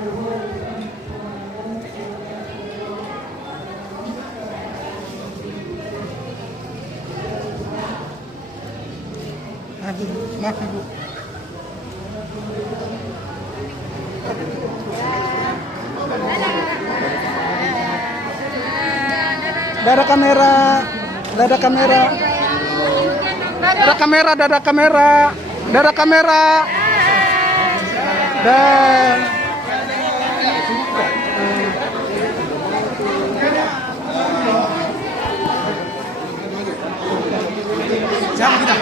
Aduh, maaf Ibu. Dada kamera, dada kamera, dada kamera, dada kamera, dada kamera, dan siapa kita?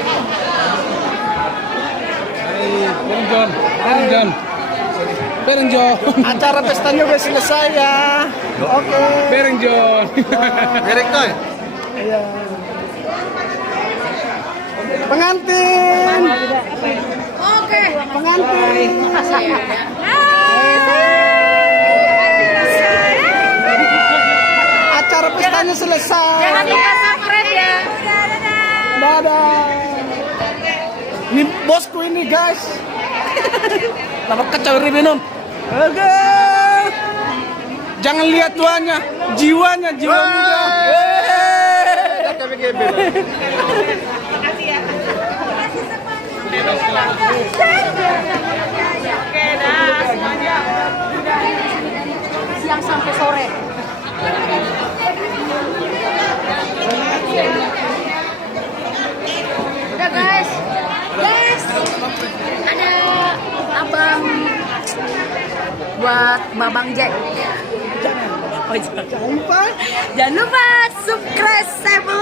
Bareng John. Acara pestanya udah selesai ya. Oke. Bareng John. Bareng toy. Iya. Pengantin. Oke. Pengantin. Acara pestanya selesai. Jangan lupa subscribe ya. Dadah. Ini bosku ini guys. Lama kacau minum. Oke. Jangan lihat tuanya, jiwanya, jiwa muda. Makasih ya. Oke dah semuanya. Siang sampai sore. Udah guys. Ada abang buat Babang Jack. Jangan lupa subscribe Sebu.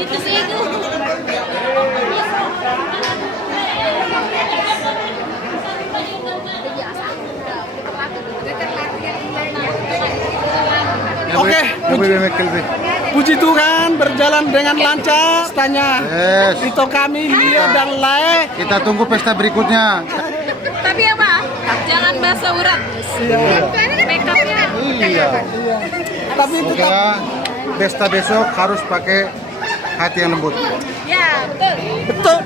Itu sih itu. Oke, puji Tuhan berjalan dengan lancar. Tanya, Tito kami Lia dan Lae. Kita tunggu pesta berikutnya. Tapi ya Pak, jangan basah urat. Makeupnya. Iya. Tapi tetap Semoga pesta besok harus pakai hati yang lembut. Ya betul. betul.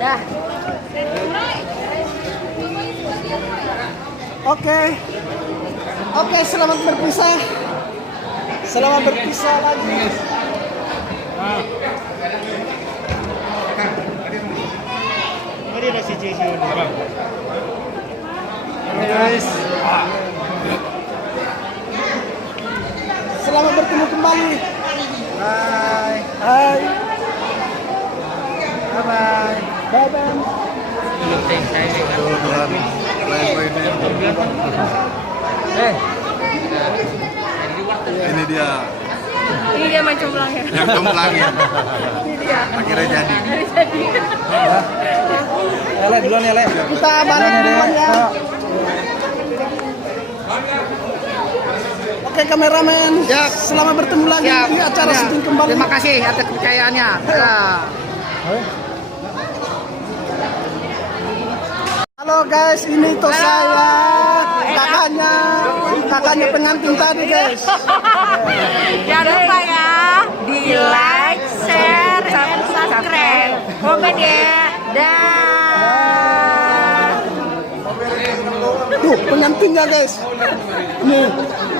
Dah. Oke, selamat berpisah. Selamat berpisah lagi. Guys. Selamat bertemu kembali. Bye. Hai. Bye bye. Bye bye. Ini dia Ini dia main comblangnya. yang gemblangin. Ini dia. Akhirnya jadi. Ele duluan ya, Le. Kita bareng duluan ya. Oke, kameramen. Ya, selamat bertemu lagi di acara syuting kembali. Terima kasih atas kepercayaannya. Ya. Halo guys, ini tuh saya, kakaknya pengantin tadi guys. Jangan lupa ya di like, share, dan subscribe. Komen ya. Dah. Tuh pengantinnya guys. Nih.